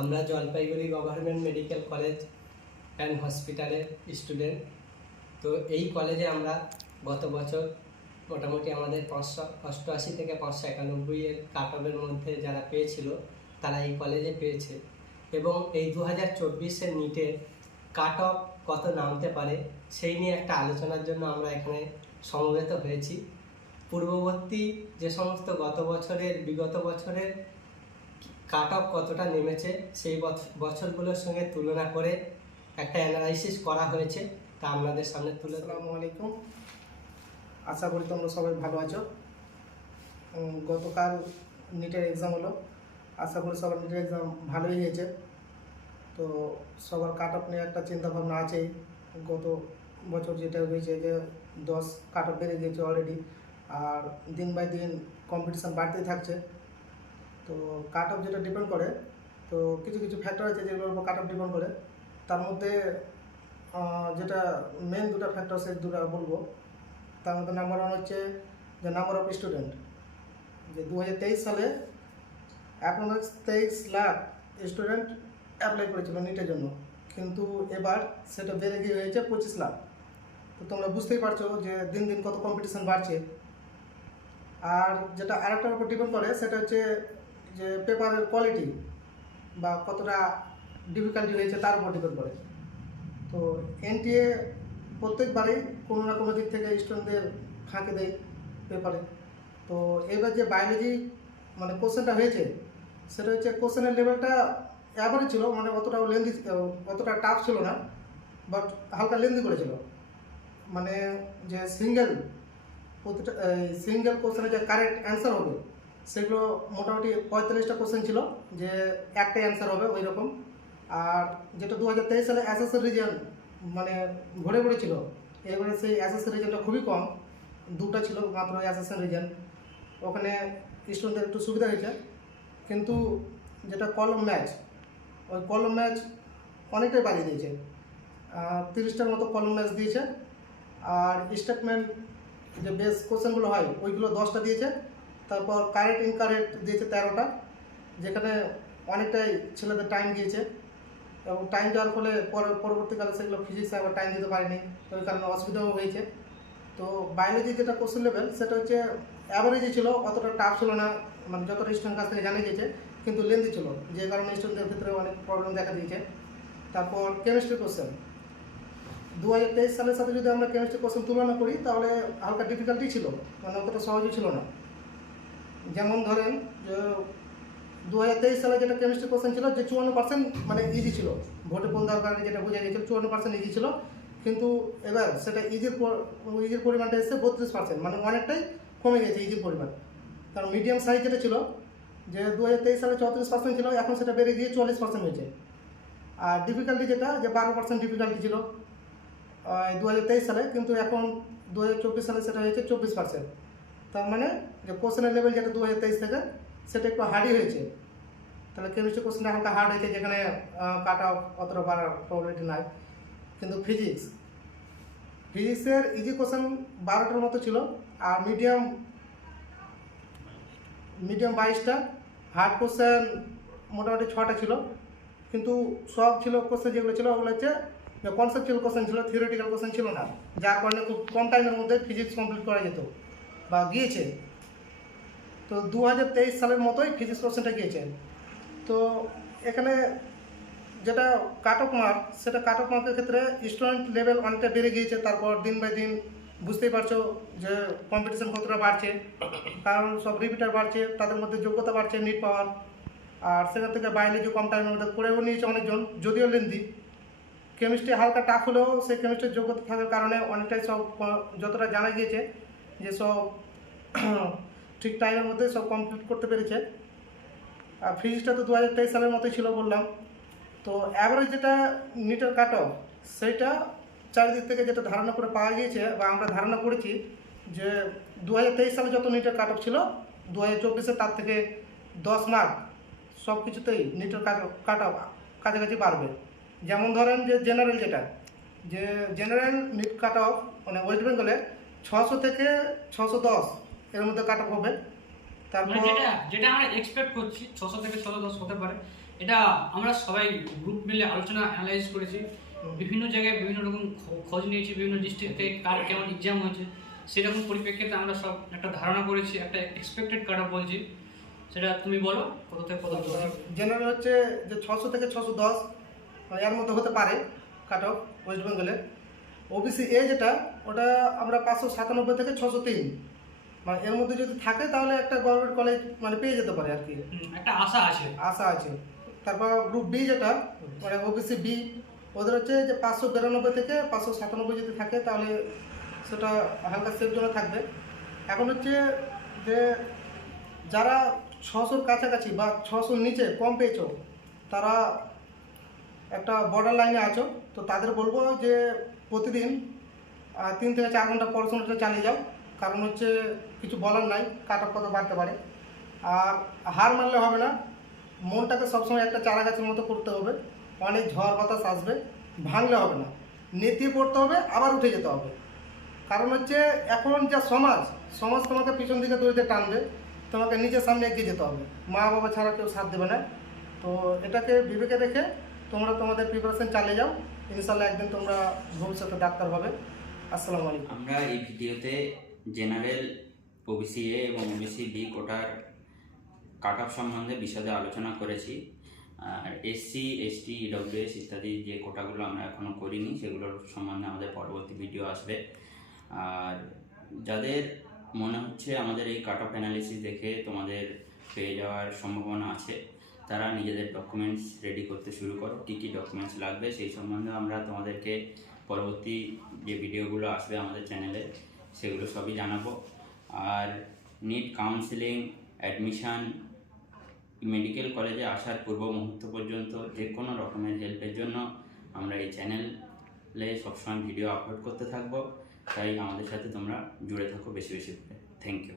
আমরা Jalpaiguri government medical college and হসপিটালের student. তো এই কলেজে আমরা গত বছর মোটামুটি আমাদের 588 থেকে 591 এর কাট অফের মধ্যে যারা পেয়েছিল তারা এই কলেজে পেয়েছে। এবং এই 2024-এর নিটের কাট অফ কত নামতে পারে সেই নিয়ে একটা আলোচনার জন্য আমরা এখানে সমবেত হয়েছি। পূর্ববর্তী যে সমস্ত বিগত বছরের কাট অফ কতটা নেমেছে সেই বছরগুলোর সঙ্গে তুলনা করে একটা অ্যানালাইসিস করা হয়েছে, তা আপনাদের সামনে তুলে। আসসালামু আলাইকুম, আশা করি তোমরা সবাই ভালো আছো। গতকাল নিটের এক্সাম হলো, আশা করি সবার নিটের এক্সাম ভালোই হয়েছে। তো সবার কাট অফ নিয়ে একটা চিন্তা ভাবনা আছেই। গত বছর যেটা হয়েছে যে 10 কাট অফ বেড়ে গিয়েছে অলরেডি, আর দিন বাই দিন কম্পিটিশান বাড়তেই থাকছে। তো কাট অফ যেটা ডিপেন্ড করে, তো কিছু কিছু ফ্যাক্টর আছে যেগুলোর উপর কাট অফ ডিপেন্ড করে। তার মধ্যে যেটা মেন দুটো ফ্যাক্টর সে দুটো বলবো। তার মধ্যে নাম্বার 1 হচ্ছে যে নাম্বার অফ স্টুডেন্ট। যে 2023 সালে অ্যাপ্রক্স 23 লাখ স্টুডেন্ট অ্যাপ্লাই করেছিল নিটের জন্য, কিন্তু এবার সেটা বেড়ে গিয়ে হয়েছে 25 লাখ। তো তোমরা বুঝতেই পারছো যে দিন দিন কত কম্পিটিশান বাড়ছে। আর যেটা আরেকটার উপর ডিপেন্ড করে সেটা হচ্ছে যে পেপারের কোয়ালিটি বা কতটা ডিফিকাল্টি হয়েছে তার উপর ডিপেন্ড করে। তো এনটিএ প্রত্যেকবারই কোনো না কোনো দিক থেকে স্টুডেন্টদের ফাঁকে দেয় পেপারে। তো এবার যে বায়োলজি মানে কোশ্চেনটা হয়েছে সেটা হচ্ছে কোশ্চেনের লেভেলটা অ্যাভারেজ ছিল, মানে অতটাও লেন্দি, অতটা টাফ ছিল না, বাট হালকা লেন্দি করেছিল। মানে যে প্রতিটা সিঙ্গেল কোশ্চেনের যে কারেক্ট অ্যান্সার হবে সেগুলো মোটামুটি 45টা কোশ্চেন ছিল, যে একটাই অ্যান্সার হবে ওই রকম। আর যেটা 2023 সালে এসএসসি রিজন মানে ভরে ছিল, এবারে সেই এসএসসি রিজনটা খুবই কম, 2টা ছিল মাত্র এসএসসি রিজন। ওখানে স্টুডেন্টদের একটু সুবিধা হয়েছে, কিন্তু যেটা কলম ম্যাচ, ওই কলম ম্যাচ অনেকটাই বাড়িয়ে দিয়েছে। 30টার মতো কলম ম্যাচ দিয়েছে। আর স্টেটমেন্ট যে বেস কোশ্চেনগুলো হয় ওইগুলো 10টা দিয়েছে। তারপর কারেক্ট ইনকারেক্ট দিয়েছে 13টা, যেখানে অনেকটাই ছেলেদের টাইম দিয়েছে। এবং টাইম দেওয়ার ফলে পরবর্তীকালে সেগুলো ফিজিক্সে আবার টাইম দিতে পারেনি, ওই কারণে অসুবিধাও হয়েছে। তো বায়োলজি যেটা কোশ্চেন লেভেল সেটা হচ্ছে অ্যাভারেজই ছিল, অতটা টাফ ছিল না, মানে যতটা স্টুডেন্ট কাছ থেকে জানা গিয়েছে, কিন্তু লেন্দি ছিল, যে কারণে স্টুডেন্টদের ভিতরে অনেক প্রবলেম দেখা দিয়েছে। তারপর কেমিস্ট্রি কোশ্চেন 2023 সালের সাথে যদি আমরা কেমিস্ট্রি কোশ্চেন তুলনা করি তাহলে হালকা ডিফিকাল্টি ছিল, মানে অতটা সহজই ছিল না। যেমন ধরেন যে 2023 সালে যেটা কেমিস্ট্রি কোশ্চেন ছিল যে 54% মানে ইজি ছিল, ভোটে পোল দেওয়ার কারণে যেটা বোঝা গেছিল 54% ইজি ছিল, কিন্তু এবার সেটা ইজির পরিমাণটা এসেছে 32%, মানে অনেকটাই কমে গেছে ইজির পরিমাণ। কারণ মিডিয়াম সাইজ যেটা ছিল, যে 2023 সালে 34% ছিল, এখন সেটা বেড়ে গিয়ে 40% হয়েছে। আর ডিফিকাল্টি যেটা যে 12% ডিফিকাল্টি ছিল 2023 সালে, কিন্তু এখন 2024 সালে সেটা হয়েছে 24%। তার মানে যে কোশ্চেনের লেভেল যেটা 2023 থেকে সেটা একটু হার্ডই হয়েছে। তাহলে কেমিস্ট্রি কোশ্চেনটা হালকা হার্ড হয়েছে, যেখানে কাট অফ অতটা বাড়ার প্রবলিটি নাই। কিন্তু ফিজিক্সের ইজি কোশ্চেন 12টার মতো ছিল, আর মিডিয়াম 22টা, হার্ড কোশ্চেন মোটামুটি 6টা ছিল। কিন্তু সব ছিল কোশ্চেন যেগুলো ছিল ওগুলো হচ্ছে কনসেপচুয়াল কোশ্চেন ছিল, থিওরিটিক্যাল কোশ্চেন ছিল না, যার কারণে খুব কম টাইমের মধ্যে ফিজিক্স কমপ্লিট করা যেত বা গিয়েছে। তো 2023 সালের মতোই ফিজিক্স কোশ্চেনটা গিয়েছে। তো এখানে যেটা কাট অফ মার্ক, সেটা কাট অফ মার্কের ক্ষেত্রে স্টুডেন্ট লেভেল অনেকটা বেড়ে গিয়েছে। তারপর দিন বাই দিন বুঝতেই পারছো যে কম্পিটিশন কতটা বাড়ছে, কারণ সব রিপিটার বাড়ছে, তাদের মধ্যে যোগ্যতা বাড়ছে নিট পাওয়ার। আর সেখান থেকে বায়োলজি কম টাইমের মধ্যে করেও নিয়েছে অনেকজন, যদিও লেন্দি। কেমিস্ট্রি হালকা টাফ হলেও সেই কেমিস্ট্রির যোগ্যতা থাকার কারণে অনেকটাই সব যতটা জানা গিয়েছে যে সব ঠিক টাইমের মধ্যে সব কমপ্লিট করতে পেরেছে। আর ফিজিক্সটা তো 2023 সালের মতোই ছিল বললাম। তো অ্যাভারেজ যেটা নিটের কাট অফ, সেইটা চারিদিক থেকে যেটা ধারণা করে পাওয়া গিয়েছে বা আমরা ধারণা করেছি যে 2023 সালে যত নিটের কাট অফ ছিল 2024-এ তার থেকে 10 মার্ক সব কিছুতেই নিটের কাট অফ কাছাকাছি বাড়বে। যেমন ধরেন যে জেনারেল নিট কাট অফ মানে ওয়েস্ট বেঙ্গলে 600 থেকে 610 এর মধ্যে কাট অফ হবে। তারপর যেটা আমরা এক্সপেক্ট করছি 600 থেকে 610 হতে পারে, এটা আমরা সবাই গ্রুপ মিলে আলোচনা অ্যানালাইজ করেছি, বিভিন্ন জায়গায় বিভিন্ন রকম খোঁজ নিয়েছি, বিভিন্ন ডিস্ট্রিক্টে কার কেমন এক্সাম হয়েছে, সেরকম পরিপ্রেক্ষিতে আমরা সব একটা ধারণা করেছি, একটা এক্সপেক্টেড কাট অফ বলছি। সেটা তুমি বলো কত থেকে কত? জেনারেল হচ্ছে যে 600 থেকে 610 এর মধ্যে হতে পারে কাট অফ ওয়েস্ট বেঙ্গলে। ওবিসি এ যেটা, ওটা আমরা 597 থেকে 603, মানে এর মধ্যে যদি থাকে তাহলে একটা গভর্নমেন্ট কলেজ মানে পেয়ে যেতে পারে আর কি, একটা আশা আছে। আশা আছে। তারপর গ্রুপ বি যেটা, মানে ওবিসি বি, ওদের হচ্ছে যে 592 থেকে 597 যদি থাকে তাহলে সেটা হালকা সেফ জোনে থাকবে। এখন হচ্ছে যে যারা 600-র কাছাকাছি বা 600-র নিচে কম পেয়েছো, তারা একটা বর্ডার লাইনে আছো, তো তাদের বলবো যে প্রতিদিন 3 থেকে 4 ঘন্টা পড়াশোনাটা চালিয়ে যাও, কারণ হচ্ছে কিছু বলার নাই, কাট অফ কত বাড়তে পারে। আর হার মানলে হবে না, মনটাকে সবসময় একটা চারা গাছের মতো করতে হবে। অনেক ঝড় বাতাস আসবে, ভাঙলে হবে না, নেতিয়ে পড়তে হবে, আবার উঠে যেতে হবে। কারণ হচ্ছে এখন যা সমাজ তোমাকে পিছন দিকে দৌড়িতে টানবে, তোমাকে নিজের সামনে এগিয়ে যেতে হবে, মা বাবা ছাড়া কেউ সাথ দেবে না। তো এটাকে বিবেকে রেখে তোমরা তোমাদের প্রিপারেশন চালিয়ে যাও, ইনশাল্লাহ একদিন তোমরা ভবিষ্যতে ডাক্তার হবে। আসসালামু আলাইকুম। আমরা এই ভিডিওতে জেনারেল, ওবিসি এ এবং ওবিসি বি কোটার কাট অফ সম্বন্ধে বিশদে আলোচনা করেছি। আর এসসি, এসটি, ইডব্লিউএস ইত্যাদি যে কোটাগুলো আমরা এখনও করিনি, সেগুলোর সম্বন্ধে আমাদের পরবর্তী ভিডিও আসবে। আর যাদের মনে হচ্ছে আমাদের এই কাট অফ অ্যানালিসিস দেখে তোমাদের পেয়ে যাওয়ার সম্ভাবনা আছে, তারা নিজেদের ডকুমেন্টস রেডি করতে শুরু করো। কী কী ডকুমেন্টস লাগবে সেই সম্বন্ধে আমরা তোমাদেরকে পরবর্তী যে ভিডিওগুলো আসবে আমাদের চ্যানেলে সেগুলো সবই জানাবো। আর নিট কাউন্সেলিং, অ্যাডমিশান, মেডিকেল কলেজে আসার পূর্ব মুহূর্ত পর্যন্ত যে কোনো রকমের হেল্পের জন্য আমরা এই চ্যানেলে সবসময় ভিডিও আপলোড করতে থাকবো। তাই আমাদের সাথে তোমরা জুড়ে থাকো বেশি বেশি করে। Thank you.